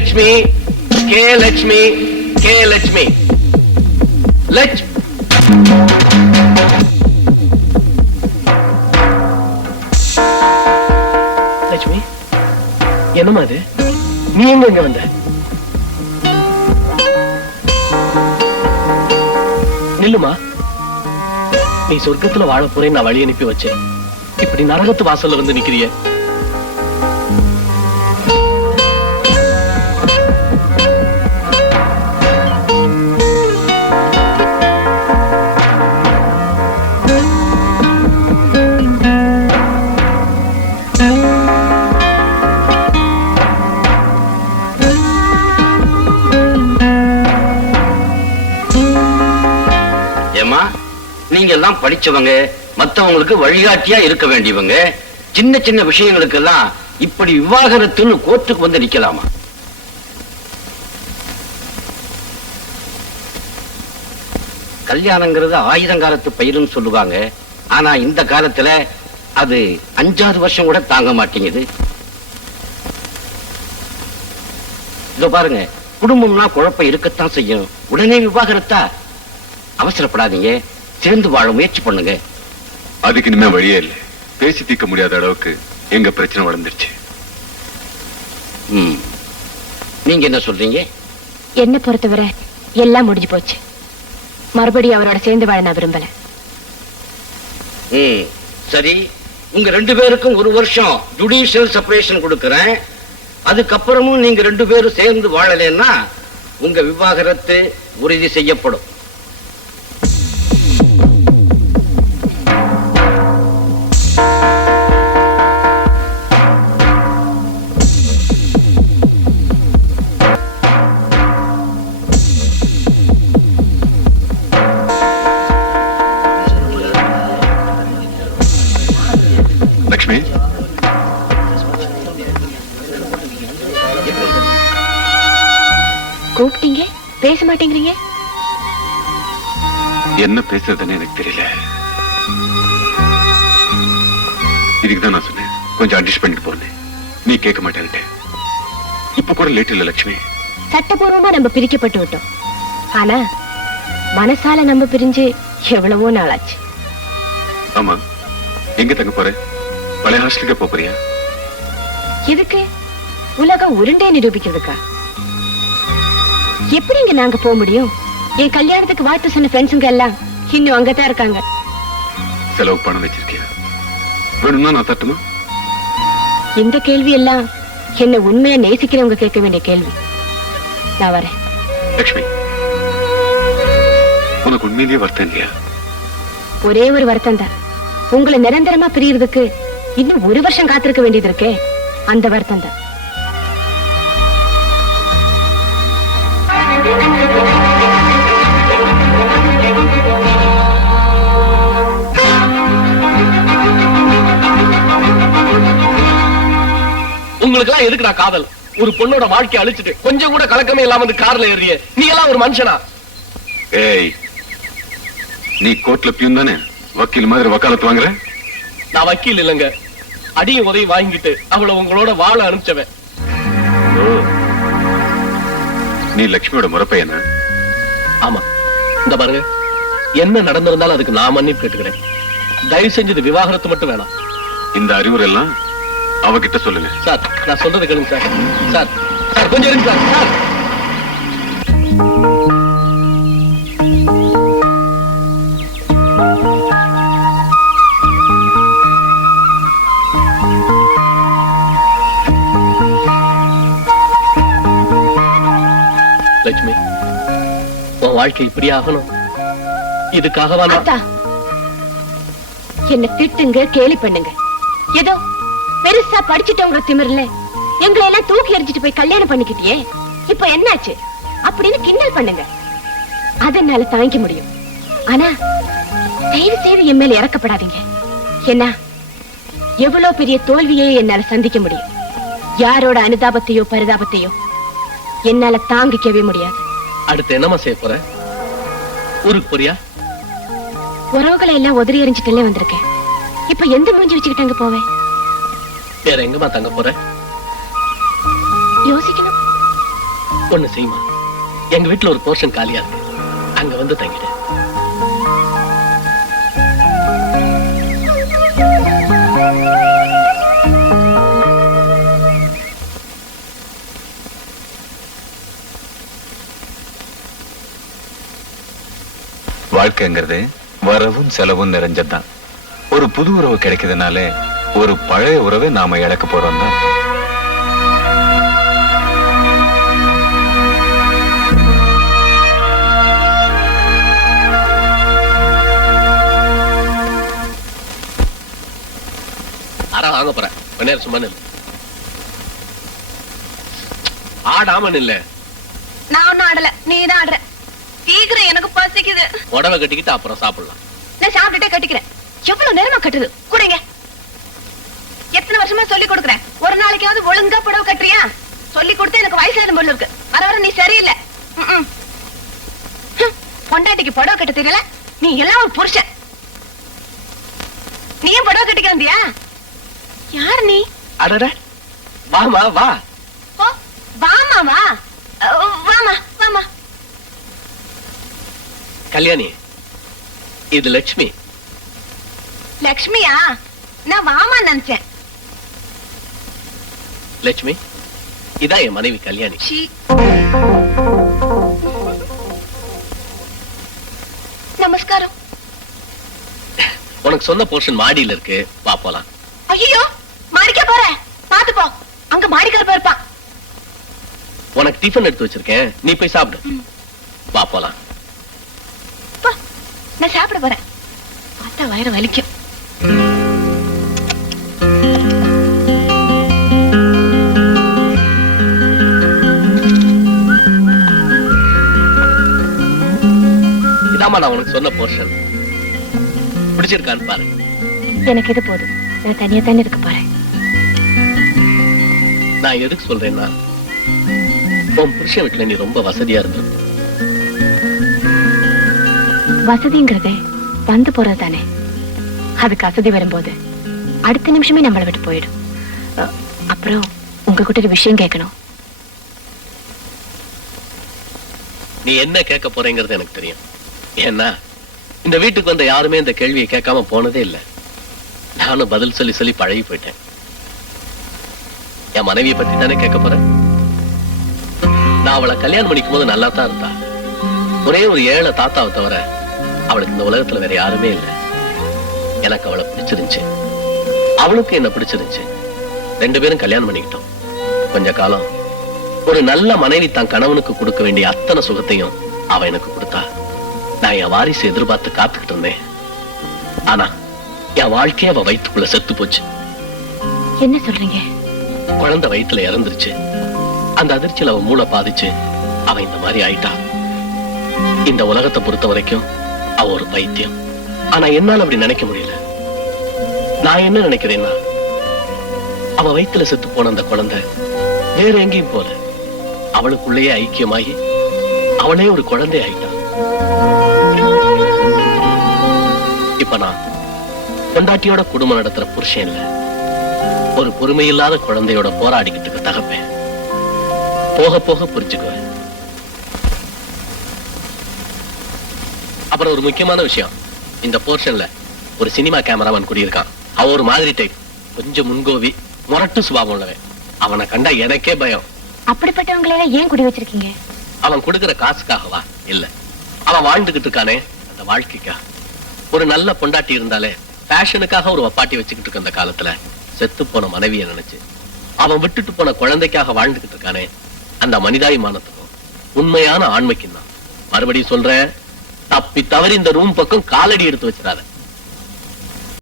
Lakshmi K Lakshmi K Lakshmi Lakshmi என்னமா அது? நீ எங்க வந்த? நில்லுமா. நீ சொர்க்கத்துல வாழ போறேன் நான் வழி அனுப்பி வச்சேன். இப்படி நரகத்து வாசல்ல இருந்து நிக்கிறிய. நீங்க எல்லாம் படிச்சவங்க, மத்தவங்களுக்கு வழிகாட்டியா இருக்க வேண்டியவங்க. சின்ன சின்ன விஷயங்களுக்கு எல்லாம் இப்படி விவாகரத்துன்னு கோர்ட்டுக்கு வந்து நிக்கலாமா? கல்யாணங்கிறது ஆயுதங்காலத்து பயிருன்னு சொல்லுவாங்க. ஆனா இந்த காலத்துல அது 5-6 வருஷம் கூட தாங்க மாட்டேங்குது. இதோ பாருங்க, குடும்பம்னா குழப்பம் இருக்கத்தான் செய்யும். உடனே விவாகரத்தா? அவசரப்படாதீங்க, சேர்ந்து வாழ முயற்சி பண்ணுங்க. அதுக்கு இனிமே வழியே இல்லை. பேசி தீர்க்க முடியாத அளவுக்கு எங்க பிரச்சனை வளர்ந்துருச்சு. நீங்க என்ன சொல்றீங்க? என்ன பொறுத்தவரை எல்லாம் முடிஞ்சு போச்சு. மறுபடியும் அவரோட சேர்ந்து வாழ நான் விரும்பல. சரி, உங்க 2 பேருக்கும் 1 வருஷம் ஜுடிஷியல் செப்பரேஷன் கொடுக்கறேன். அதுக்கப்புறமும் நீங்க 2 பேரும் சேர்ந்து வாழலைன்னா உங்க விவாகரத்து உறுதி செய்யப்படும். லட்சுமி, கூப்பிட்டீங்க, பேச மாட்டேங்கிறீங்க. என்ன பேசுறதுன்னு எனக்கு தெரியல. இதுக்குதான் நான் சொன்னேன், கொஞ்சம் அட்ஜஸ்ட் பண்ணிட்டு போறேன். நீ கேட்க மாட்டேன்ட்டு. இப்ப கூட லேட் இல்ல லட்சுமி. சட்டபூர்வமா நம்ம பிரிக்கப்பட்டு விட்டோம். ஆனா மனசால நம்ம பிரிஞ்சு எவ்வளவோ நாளாச்சு. ஆமா, எங்க தங்க போற? பழைய ஹாஸ்டலுக்கு போறியா? எதுக்கு? உலகம் உருண்டே நிரூபிக்கிறதுக்கா? எப்படிங்க நாங்க போக முடியும்? என் கல்யாணத்துக்கு வாழ்த்து சொன்ன ஃப்ரெண்ட்ஸுங்க எல்லாம் இன்னும் அங்கதான் இருக்காங்க. செலவு பணம் வச்சிருக்கியா? வேணும்னா நான் தட்டுமா? இந்த கேள்வி எல்லாம் என்ன உண்மையா நேசிக்கிறவங்க கேட்க வேண்டிய கேள்வி. நான் வரேன். லட்சுமி, உனக்கு உண்மையிலேயே வருத்தம் இல்லையா? ஒரே ஒரு வருத்தம் தான். உங்களை நிரந்தரமா பிரியறதுக்கு இன்னும் 1 வருஷம் காத்திருக்க வேண்டியது இருக்கே, அந்த வருத்தம் தான். உங்களுக்கு எல்லாம் எதுக்குடா காதல்? ஒரு பொண்ணோட வாழ்க்கையை அழிச்சிட்டு கொஞ்சம் கூட கலக்கமே இல்லாம வந்து கார்ல ஏறிய நீ எல்லாம் ஒரு மனுஷனா? ஏய், நீ கோர்ட்ல பியூன் தானே? வக்கீல் மாதிரி வக்காலத்து வாங்குற? நான் வக்கீல் இல்லங்க, அடியும் உதவி வாங்கிட்டு அவளை உங்களோட வாழ அனுப்பிச்சவன். நீ லட்சுமியோட முறப்பையனா? ஆமா. இந்த பாருங்க, என்ன நடந்திருந்தாலும் அதுக்கு நான் மன்னிப்பு கேட்டுக்கிறேன். தயவு செஞ்சது விவாகரத்து மட்டும் வேணாம். இந்த அறிவுரை எல்லாம் அவகிட்ட சொல்லுங்க. சார், நான் சொல்றது கேளுங்க சார். சார் சார் கொஞ்சம் இருங்க சார். சார், லட்சுமி, உன் வாழ்க்கை இப்படி ஆகணும், இதுக்காகவா நான்? என்ன திட்டுங்க, கேலி பண்ணுங்க. ஏதோ பெருசா படிச்சுட்டவங்க திமிர்ல எங்களை எல்லாம் தூக்கி எறிஞ்சிட்டு போய் கல்யாணம் பண்ணிக்கிட்டியே, இப்ப என்னாச்சு அப்படின்னு கிண்டல் பண்ணுங்க. அதனால தாங்கிக்க முடியும். ஆனா தயவு செய்து என் மேல இறக்கப்படாதீங்க. என்ன எவ்வளவு பெரிய தோல்வியே என்னால சந்திக்க முடியும். யாரோட அனுதாபத்தையோ பரிதாபத்தையோ என்னால தாங்கிக்கவே முடியாது. அடுத்து என்னமா செய்ய போற? ஊருக்கு போறியா? உறவுகளை எல்லாம் உதறி எறிஞ்சிட்டே வந்திருக்கேன். இப்ப எந்த மூஞ்சி வச்சுக்கிட்டாங்க போவேன்? வேற எங்கம்மா தங்க போற? யோசிக்கணும். ஒண்ணு செய்யுமா, எங்க வீட்டுல ஒரு போர்ஷன் காலியா இருக்கு, அங்க வந்து தங்கிடு. வாழ்க்கைங்கிறது வரவும் செலவும் நிறைஞ்சதுதான். ஒரு புது உறவு கிடைக்கிறதுனால ஒரு பழைய உறவை நாம இழக்க போறோம் தான். வாங்க போறேன், நேரம் சும்மா நில்லு. ஆடாம நில்ல. நான் ஒண்ணும் ஆடல, நீதான் ஆடுற. சீக்கிரம், எனக்கு பசிக்குது. உடவை கட்டிக்கிட்டு அப்புறம் சாப்பிடலாம். நான் சாப்பிட்டுட்டே கட்டிக்கிறேன். எவ்வளவு நேரமா கட்டுது? கூடுங்க. எத்தனை வருஷமா சொல்லி கொடுக்குறேன், ஒரு நாளைக்காவது ஒழுங்கா புடவை கட்டுறியா? சொல்லி கொடுத்து எனக்கு வயசாயிடும் போல இருக்கு. வர வர நீ சரியில்லை. பொண்டாட்டிக்கு புடவை கட்ட தெரியல, நீ எல்லாம் ஒரு புருஷன். நீயும் புடவை கட்டிக்க வந்தியா? யார் நீ? அடட, வாமா வா. ஓ, வாமா வா. வாமா வாமா. கல்யாணி, இது லட்சுமி. லட்சுமியா? நான் வாமா நினைச்சேன். லட்சுமி, இதான் என் மனைவி கல்யாணி. நமஸ்காரம். உனக்கு சொன்ன போர்ஷன் மாடியில இருக்கு, வா போலாம். ஐயோ, மாடிக்க போற, பாத்து போ. அங்க மாடிக்கார போயிருப்பான். உனக்கு டிஃபன் எடுத்து வச்சிருக்கேன், நீ போய் சாப்பிடு. வா போலாம். நான் சாப்பிட போறேன். பார்த்தா வயிறு வலிக்கும். இதாமா நான் உனக்கு சொன்ன போர்ஷன். பிடிச்சிருக்கான்னு பாரு. எனக்கு இது போதும், நான் தனியா தானே இருக்க போறேன். நான் எதுக்கு சொல்றேன்னா, உன் புருஷன் வீட்டுல நீ ரொம்ப வசதியா இருந்த. வசதிங்கிறதே வந்து போறது தானே. அதுக்கு அசதி வரும்போது அடுத்த நிமிஷமே நம்மளை விட்டு போயிடும். அப்புறம் உங்ககிட்ட ஒரு விஷயம் கேட்கணும். நீ என்ன கேட்க போறேங்கிறது எனக்கு தெரியும். ஏன்னா இந்த வீட்டுக்கு வந்த யாருமே இந்த கேள்வியை கேட்காம போனதே இல்லை. நானும் பதில் சொல்லி சொல்லி பழகி போயிட்டேன். என் மனைவியை பத்தி தானே கேட்க போறேன். நான் அவளை கல்யாணம் பண்ணிக்கும் போது நல்லா தான் இருந்தா. ஒரே ஒரு ஏழை தாத்தாவை தவிர அவளுக்கு இந்த உலகத்துல வேற யாருமே இல்லை. எனக்கு அவளை பிடிச்சிருந்துச்சு, அவளுக்கு என்ன பிடிச்சிருந்துச்சு. 2 பேரும் கல்யாணம் பண்ணிக்கிட்டோம். கொஞ்ச காலம் ஒரு நல்ல மனைவி தான் கணவனுக்கு கொடுக்க வேண்டிய அத்தனை சுகத்தையும் அவ எனக்கு கொடுத்தா. நான் என் வாரிசு எதிர்பார்த்து காத்துக்கிட்டு இருந்தேன். ஆனா என் வாழ்க்கைய அவ வயிற்றுக்குள்ள செத்து போச்சு. என்ன சொல்றீங்க? குழந்தை வயிற்றுல இறந்துருச்சு. அந்த அதிர்ச்சியில அவ மூளை பாதிச்சு அவ இந்த மாதிரி ஆயிட்டா. இந்த உலகத்தை பொறுத்த வரைக்கும் அவ ஒரு பைத்தியம். ஆனா என்னால அப்படி நினைக்க முடியல. நான் என்ன நினைக்கிறேன்னா, அவ வயிற்றுல செத்து போன அந்த குழந்தை வேற எங்கேயும் போல, அவளுக்குள்ளேயே ஐக்கியமாகி அவளே ஒரு குழந்தை ஆயிட்டா. இப்ப நான் பொண்டாட்டியோட குடும்பம் நடத்துற புருஷன் இல்ல, ஒரு பொறுமையில்லாத குழந்தையோட போராடிக்கிட்டு தகப்பேன். போக போக புரிஞ்சுக்குவேன். அப்புறம் ஒரு முக்கியமான விஷயம், இந்த போர்ஷன்ல ஒரு சினிமா கேமராமேன் குடியிருக்கான். அவன் ஒரு மாதிரி டைப், கொஞ்சம் முன்கோவி, முரட்டு சுபாவம் உள்ளவன். அவனை கண்டா எனக்கே பயம். அப்படிப்பட்டவங்களை ஏன் குடி வச்சிருக்கீங்க? அவன் கொடுக்கிற காசுக்காகவா? இல்ல, அவன் வாழ்ந்துகிட்டு இருக்கானே அந்த வாழ்க்கைக்கா. ஒரு நல்ல பொண்டாட்டி இருந்தாலே ஃபேஷனுக்காக ஒரு வப்பாட்டி வச்சுக்கிட்டு இருக்க அந்த காலத்துல செத்து போன மனைவியை நினைச்சு அவன் விட்டுட்டு போன குழந்தைக்காக வாழ்ந்துகிட்டு இருக்கானே அந்த மனிதாபிமானத்துக்கும் உண்மையான ஆண்மைக்கும் தான். மறுபடியும் சொல்றேன், தப்பி தவறி இந்த ரூம் பக்கம் காலடி எடுத்து வச்சிடாத.